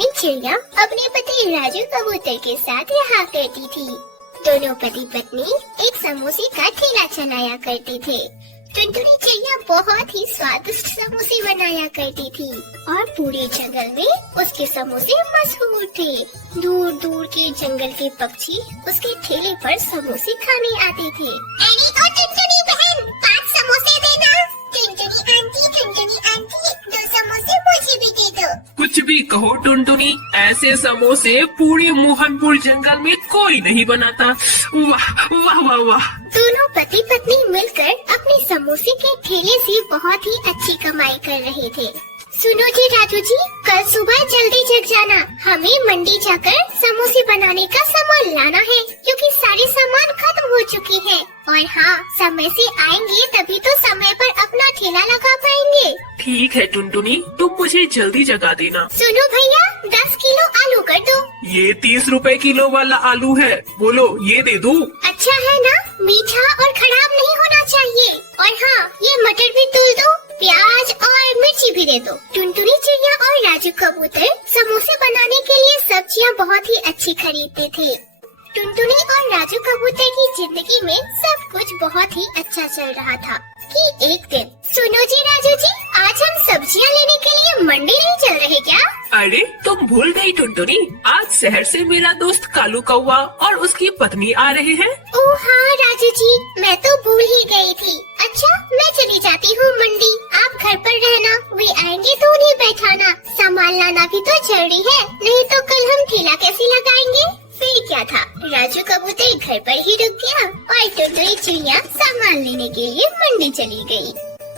टुनटुनी चिड़िया अपने पति राजू कबूतर के साथ रहा करती थी। दोनों पति पत्नी एक समोसे का ठेला चलाया करते थे। टुनटुनी चिड़िया बहुत ही स्वादिष्ट समोसे बनाया करती थी और पूरे जंगल में उसके समोसे मशहूर थे। दूर दूर के जंगल के पक्षी उसके ठेले पर समोसे खाने आते थे। अरे ओ टुनटुनी बहन, 5 समोसे देना। टुनटुनी आंटी 2 समोसे मुझे भी दे दो। कुछ भी कहो टुनटुनी, ऐसे समोसे पूरे मोहनपुर जंगल में कोई नहीं बनाता। वाह वाह वाह वाह। दोनों पति पत्नी मिलकर अपने समोसे के ठेले से बहुत ही अच्छी कमाई कर रहे थे। सुनो जी राजू जी, कल सुबह जल्दी जग जाना, हमें मंडी जाकर समोसे बनाने का सामान लाना है क्योंकि सारे सामान खत्म हो चुके हैं। और हाँ, समय से आएंगे तभी तो समय पर अपना ठेला लगा पाएंगे। ठीक है टुनटुनी, तुम मुझे जल्दी जगा देना। सुनो भैया, 10 किलो आलू कर दो। ये 30 रुपए किलो वाला आलू है, बोलो ये दे दूं? अच्छा है ना, मीठा और खराब नहीं होना चाहिए। और हाँ, ये मटर भी तोल दो, प्याज और मिर्ची भी दे दो। टुनटुनी चिड़िया और राजू कबूतर समोसे बनाने के लिए सब्जियां बहुत ही अच्छी खरीदते थे। टुनटुनी और राजू कबूतर की जिंदगी में सब कुछ बहुत ही अच्छा चल रहा था कि एक दिन, सुनो जी राजू जी, आज हम सब्जियां लेने के लिए मंडी नहीं चल रहे क्या? अरे तुम भूल गई टुनटुनी, आज शहर से मेरा दोस्त कालू कौवा और उसकी पत्नी आ रहे हैं। ओह हाँ राजू जी, मैं तो भूल ही गई थी। अच्छा, मैं चली जाती हूँ मंडी, आप घर पर रहना, वे आएंगे तो उन्हें बैठाना। सामान लाना भी तो जरूरी है, नहीं तो कल हम ठेला कैसे लगाएंगे? फिर क्या था, राजू कबूतर घर पर ही रुक गया और टुनटुनी चिड़िया सामान लेने के लिए मंडी चली गई।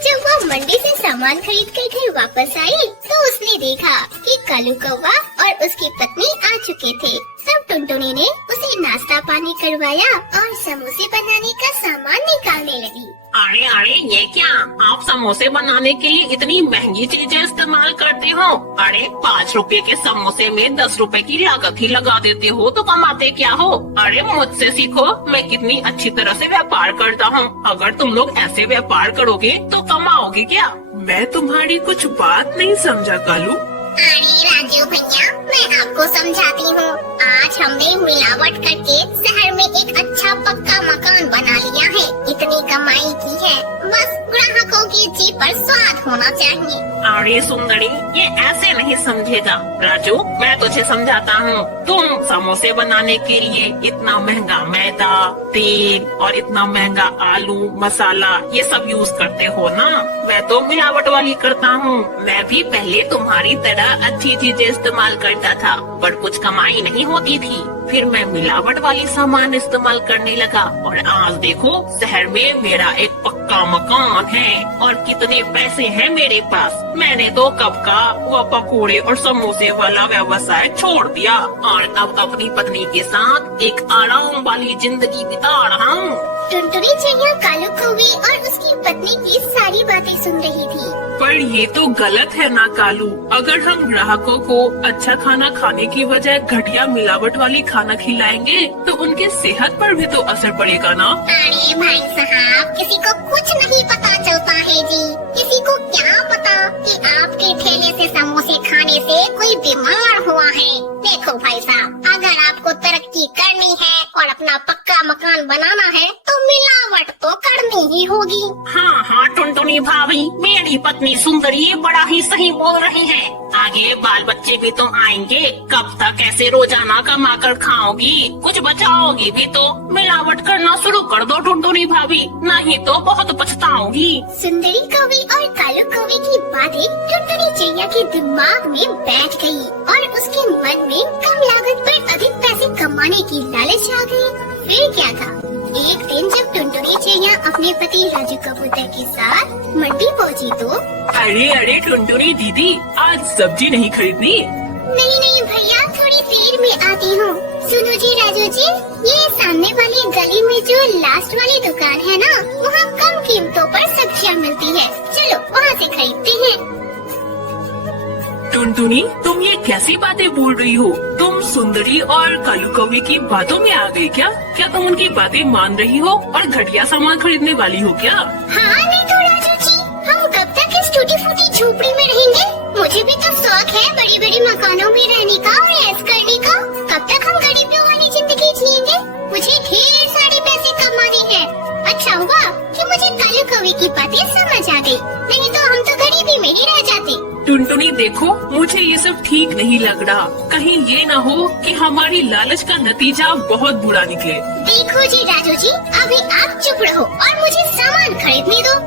जब वो मंडी से सामान खरीद कर घर वापस आई तो उसने देखा कि कालू कौवा और उसकी पत्नी आ चुके थे। तब टुनटुनी ने उसे नाश्ता पानी करवाया और समोसे बनाने का सामान निकालने लगी। अरे अरे, ये क्या, आप समोसे बनाने के लिए इतनी महंगी चीजें इस्तेमाल करते हो? अरे 5 रुपए के समोसे में 10 रुपए की लागत ही लगा देते हो तो कमाते क्या हो? अरे मुझसे सीखो, मैं कितनी अच्छी तरह से व्यापार करता हूँ। अगर तुम लोग ऐसे व्यापार करोगे तो कमाओगे क्या? मैं तुम्हारी कुछ बात नहीं समझा कालू। अरे राजू भैया, मैं आपको समझाती हूँ। आज हमने मिलावट करके शहर में एक अच्छा पक्का मकान बना लिया है। इतनी कमाई की है, बस ग्राहकों की जीभ पर स्वाद होना चाहिए। अरे सुंदरी, ये ऐसे नहीं समझेगा। राजू, मैं तुझे समझाता हूँ। तुम समोसे बनाने के लिए इतना महंगा मैदा, तेल और इतना महंगा आलू, मसाला ये सब यूज करते हो ना। मैं तो मिलावट वाली करता हूँ। मैं भी पहले तुम्हारी तरह अच्छी चीजें इस्तेमाल करता था, पर कुछ कमाई नहीं होती थी। फिर मैं मिलावट वाली सामान इस्तेमाल करने लगा और आज देखो, शहर में मेरा एक पक्का मकान है और कितने पैसे हैं मेरे पास। मैंने तो कब का वो पकौड़े और समोसे वाला व्यवसाय छोड़ दिया और अब अपनी पत्नी के साथ एक आराम वाली जिंदगी बिता रहा हूँ। टुनटुनी चिड़िया कालू कौवे और उसकी पत्नी की सारी बातें सुन रही थी। पर ये तो गलत है ना कालू, अगर हम ग्राहकों को अच्छा खाना खाने की बजाय घटिया मिलावट वाली खाना खिलाएंगे तो उनके सेहत पर भी तो असर पड़ेगा ना। अरे भाई साहब, किसी को कुछ नहीं पता चलता है जी। किसी को क्या पता कि आपके ठेले से समोसे खाने से कोई बीमार हुआ है। देखो भाई साहब, अगर आपको तरक्की करनी है और अपना पक्का मकान बनाना है तो मिलावट तो करनी ही होगी। हाँ हाँ टुनटुनी भाभी, मेरी पत्नी सुंदरी बड़ा ही सही बोल रही है। आगे बाल बच्चे भी तो आएंगे, कब तक ऐसे रोजाना कमा कर खाओगी? कुछ बचाओगी भी तो। मिलावट करना शुरू कर दो टुनटुनी भाभी, नहीं तो बहुत पछताओगी। सुंदरी कौवे और कालू कौवे की बातें टुनटुनी चिड़िया के दिमाग में बैठ गई और उसके मन में कम लागत पर अधिक पैसे कमाने की लालच आ गई। फिर क्या था, एक दिन जब टुनटुनी चिड़िया अपने पति राजू कबूतर के साथ मंडी पहुंची तो अरे अरे टुनटुनी दीदी, आज सब्जी नहीं खरीदनी? नहीं नहीं भैया, थोड़ी देर में आती हूँ। सुनो जी राजू जी, ये सामने वाली गली में जो लास्ट वाली दुकान है ना, वहाँ कम कीमतों पर सब्जियाँ मिलती है, चलो वहाँ से खरीदते हैं। टुनटुनी, तुम ये कैसी बातें बोल रही हो? तुम सुंदरी और कालू कौवे की बातों में आ गई क्या? क्या तुम उनकी बातें मान रही हो और घटिया सामान खरीदने वाली हो क्या? हाँ नहीं तो राजू जी, हम कब तक इस टूटी फूटी झोपड़ी में रहेंगे? मुझे भी तो शौक है बड़ी बड़ी मकानों में रहने टुनटुनी देखो, मुझे ये सब ठीक नहीं लग रहा। कहीं ये ना हो कि हमारी लालच का नतीजा बहुत बुरा निकले। देखो जी राजू जी, अभी आप चुप रहो और मुझे सामान खरीदने दो।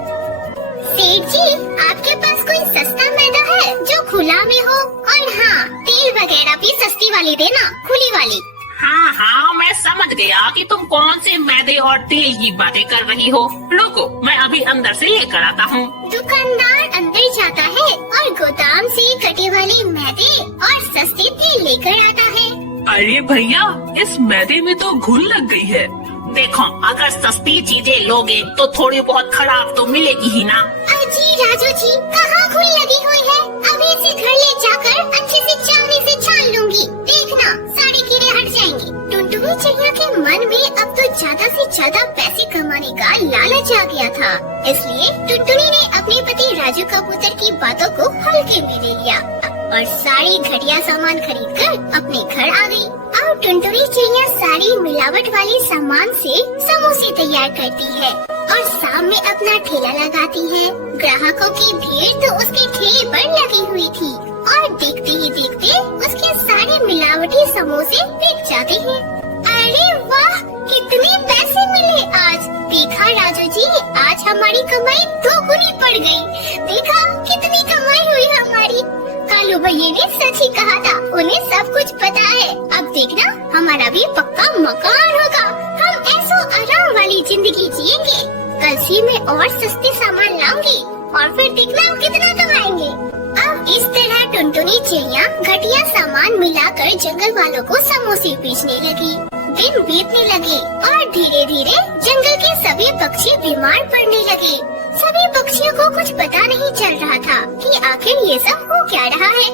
सेठ जी, आपके पास कोई सस्ता मैदा है जो खुला में हो? और हाँ, तेल वगैरह भी सस्ती वाली देना, खुली वाली। हाँ हाँ, मैं समझ गया कि तुम कौन से मैदे और तेल की बातें कर रही हो। रुको, मैं अभी अंदर से लेकर आता हूँ। दुकानदार अंदर जाता है और गोदाम से कटे वाले मैदे और सस्ते तेल लेकर आता है। अरे भैया, इस मैदे में तो घुन लग गई है। देखो, अगर सस्ती चीजें लोगे तो थोड़ी बहुत खराब तो मिलेगी ही ना। अजी राजू जी, कहाँ घुन लगी हुई है? अभी इसे घर ले जाकर अच्छे से चावनी से छान लूंगी। देखना, सारे कीड़े हट जाएंगे। टुनटुनी चिड़िया के मन में अब तो ज्यादा से ज्यादा पैसे कमाने का लालच आ गया था। इसलिए टुनटुनी ने अपने पति राजू कबूतर की बातों को हल्के में ले लिया और सारी घटिया सामान खरीद कर अपने घर आ गई। अब टुनटुनी चिड़िया सारी मिलावट वाले सामान से समोसे तैयार करती है और शाम में अपना ठेला लगाती है। ग्राहकों की भीड़ तो उसके ठेले पर लगी हुई थी और देखते ही देखते उसके सारे मिलावटी समोसे बिक जाते हैं। अरे वाह, कितने पैसे मिले आज! देखा राजू जी, आज हमारी कमाई दोगुनी पड़ गई। देखा कितनी कमाई हुई हमारी। कालू भैया ने सच ही कहा था, उन्हें सब कुछ पता है। अब देखना, हमारा भी पक्का मकान होगा। हम ऐसो आराम वाली जिंदगी जिएंगे। कल से मैं और सस्ते सामान लाऊंगी और फिर देखना हम कितना कमाएंगे। अब इस तरह टुनटुनी चिड़िया घटिया सामान मिलाकर जंगल वालों को समोसे बेचने लगी। दिन बीतने लगे और धीरे धीरे जंगल के सभी पक्षी बीमार पड़ने लगे। सभी पक्षियों को कुछ पता नहीं चल रहा था कि आखिर ये सब हो क्या रहा है।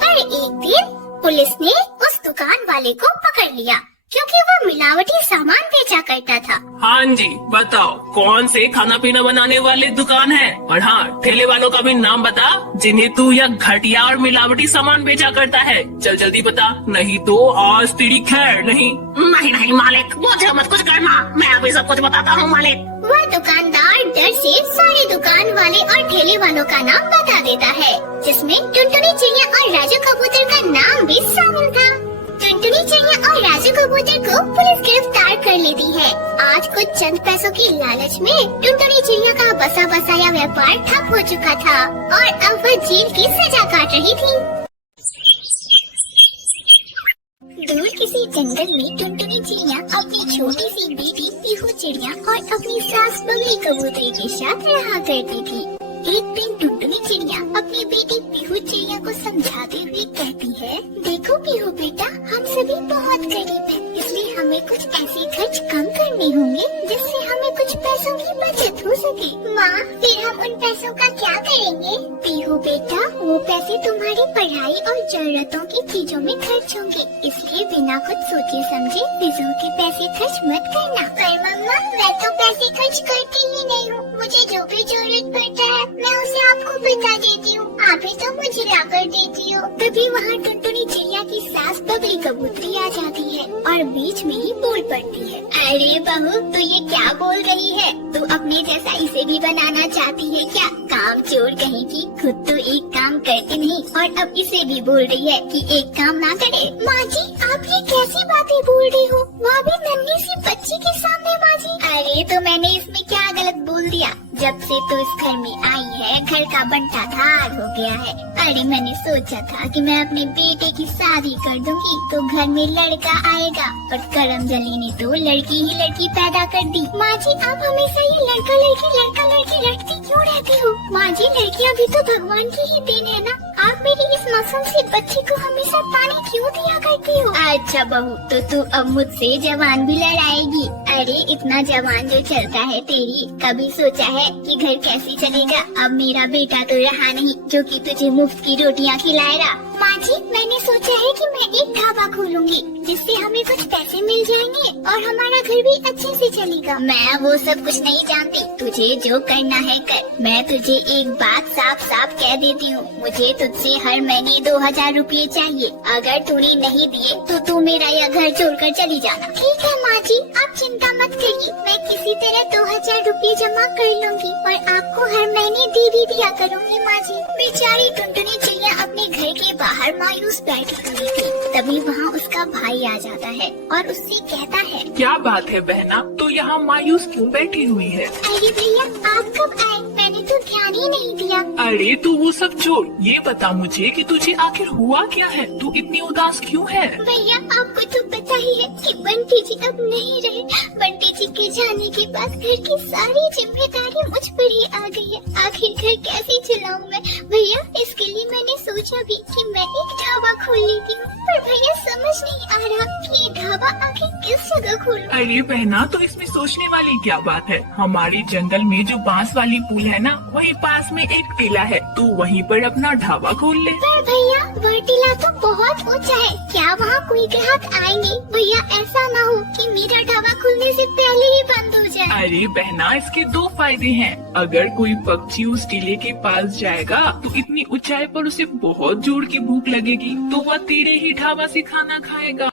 पर एक दिन पुलिस ने उस दुकान वाले को पकड़ लिया क्योंकि वो मिलावटी सामान बेचा करता था। हाँ जी, बताओ कौन से खाना पीना बनाने वाले दुकान है? और हाँ, ठेले वालों का भी नाम बता जिन्हें तू यह घटिया और मिलावटी सामान बेचा करता है। चल जल्दी बता, नहीं तो आज तेरी खैर नहीं। नहीं नहीं मालिक, मुझे मत कुछ करना, मैं अभी सब कुछ बताता हूँ मालिक। वह दुकानदार डर से सारे दुकान वाले और ठेले वालों का नाम बता देता है, जिसमें टुनटुनी चिड़िया और राजू कबूतर का नाम भी शामिल था। टुनटुनी चिड़िया और राजू कबूतर को पुलिस गिरफ्तार कर लेती है। आज कुछ चंद पैसों की लालच में टुनटुनी चिड़िया का बसा बसाया व्यापार ठप हो चुका था और अब वह जेल की सजा काट रही थी। दूर किसी जंगल में टुनटुनी चिड़िया अपनी छोटी सी बेटी पीहू चिड़िया और अपनी सास बगली कबूतरी के साथ रहा करती थी। एक दिन टुनटुनी चिड़िया अपनी बेटी पीहू चिड़िया को समझाते हुए कहती है, देखो पीहू बेटा, हम सभी बहुत गरीब हैं, इसलिए हमें कुछ ऐसे खर्च कम करने होंगे जिससे हमें कुछ पैसों की बचत हो सके। माँ, फिर हम उन पैसों का क्या करेंगे? पीहू बेटा, वो पैसे तुम्हारी पढ़ाई और जरूरतों की चीजों में खर्च होंगे, इसलिए बिना कुछ सोचे समझे फिजूल के पैसे खर्च मत करना। पर मम्मा, मैं तो पैसे खर्च करती ही नहीं हूँ। मुझे जो भी जरूरत पड़ता है मैं उसे आपको बता देती हूँ, आप ही तो मुझे लाकर देती हो। तभी वहाँ टुनटुनी चिड़िया की सास बगली कबूतरी आ जाती है और बीच में ही बोल पड़ती है, अरे बहू, तू ये क्या बोल रही है? तू अपने जैसा इसे भी बनाना चाहती है क्या? काम चोर कहीं की, खुद तो एक काम करती नहीं और अब इसे भी बोल रही है कि एक काम ना करे। माँ जी, आप ये कैसी बातें बोल रही हो? वह भी नन्ही सी बच्ची के सामने। माँ जी, अरे तो मैंने इसमें क्या गलत बोल दिया? जब से तो इस घर में आई है, घर का बंटा धार हो गया है। अरे मैंने सोचा था कि मैं अपने बेटे की शादी कर दूंगी तो घर में लड़का आएगा, और करमजली ने तो लड़की ही लड़की पैदा कर दी। माँ जी, आप हमेशा ये लड़का लड़की लड़ती क्यों रहती हो? माँ जी, लड़कियाँ भी तो भगवान की ही देन है ना। आप मेरी इस मासूम सी बच्ची को हमेशा पानी क्यों दिया करती हो? अच्छा बहू, तो तू अब मुझसे जवान भी लड़ाएगी? अरे इतना जवान जो चलता है तेरी, कभी सोचा है कि घर कैसे चलेगा? अब मेरा बेटा तो रहा नहीं जो कि तुझे मुफ्त की रोटियां खिलाएगा। माँ जी, मैंने सोचा है कि मैं एक ढाबा खोलूंगी जिससे हमें कुछ पैसे मिल जाएंगे और हमारा घर भी अच्छे से चलेगा। मैं वो सब कुछ नहीं जानती, तुझे जो करना है कर। मैं तुझे एक बात साफ साफ कह देती हूँ, मुझे तुझसे हर महीने 2000 रुपये चाहिए। अगर तूने नहीं दिए तो तू मेरा यह घर छोड़कर चली जाना। ठीक है माँ जी, आप चिंता चिंता मत करिए, मैं किसी तरह 2000 रुपये जमा कर लूंगी और आपको हर महीने दे भी दिया करूंगी माँ जी। बेचारी टुनटुनी चिड़िया अपने घर के बाहर मायूस बैठी हुई थी। तभी वहाँ उसका भाई आ जाता है और उससे कहता है, क्या बात है बहना, तो यहाँ मायूस क्यों बैठी हुई है? अरे भैया आप कब आए, मैंने तो ध्यान ही नहीं दिया। अरे तू वो सब छोड़, ये बता मुझे कि तुझे आखिर हुआ क्या है, तू इतनी उदास क्यों है? भैया आपको तो पता ही है कि बंटी जी अब नहीं रहे। बंटी जी के जाने के बाद घर की सारी जिम्मेदारी मुझ पर ही आ गई है। आखिर घर कैसे चलाऊं मैं? भैया इसके लिए मैंने सोचा भी कि मैं एक ढाबा खोल लेती हूँ, पर भैया समझ नहीं आ रहा कि ये ढाबा आखिर किस जगह खोलूं। अरे बहना, तो इसमें सोचने वाली क्या बात है? हमारे जंगल में जो बांस वाली पुल है ना, वही पास में एक टीला है, तू वहीं पर अपना ढाबा खोल ले। पर भैया वह टीला तो बहुत ऊंचा है, क्या वहाँ कोई ग्राहक आएंगे? भैया ऐसा ना हो कि मेरा ढाबा खुलने से पहले ही बंद हो जाए। अरे बहना, इसके 2 फायदे हैं। अगर कोई पक्षी उस टीले के पास जाएगा तो इतनी ऊंचाई पर उसे बहुत जोर की भूख लगेगी, तो वह तेरे ही ढाबा से खाना खाएगा।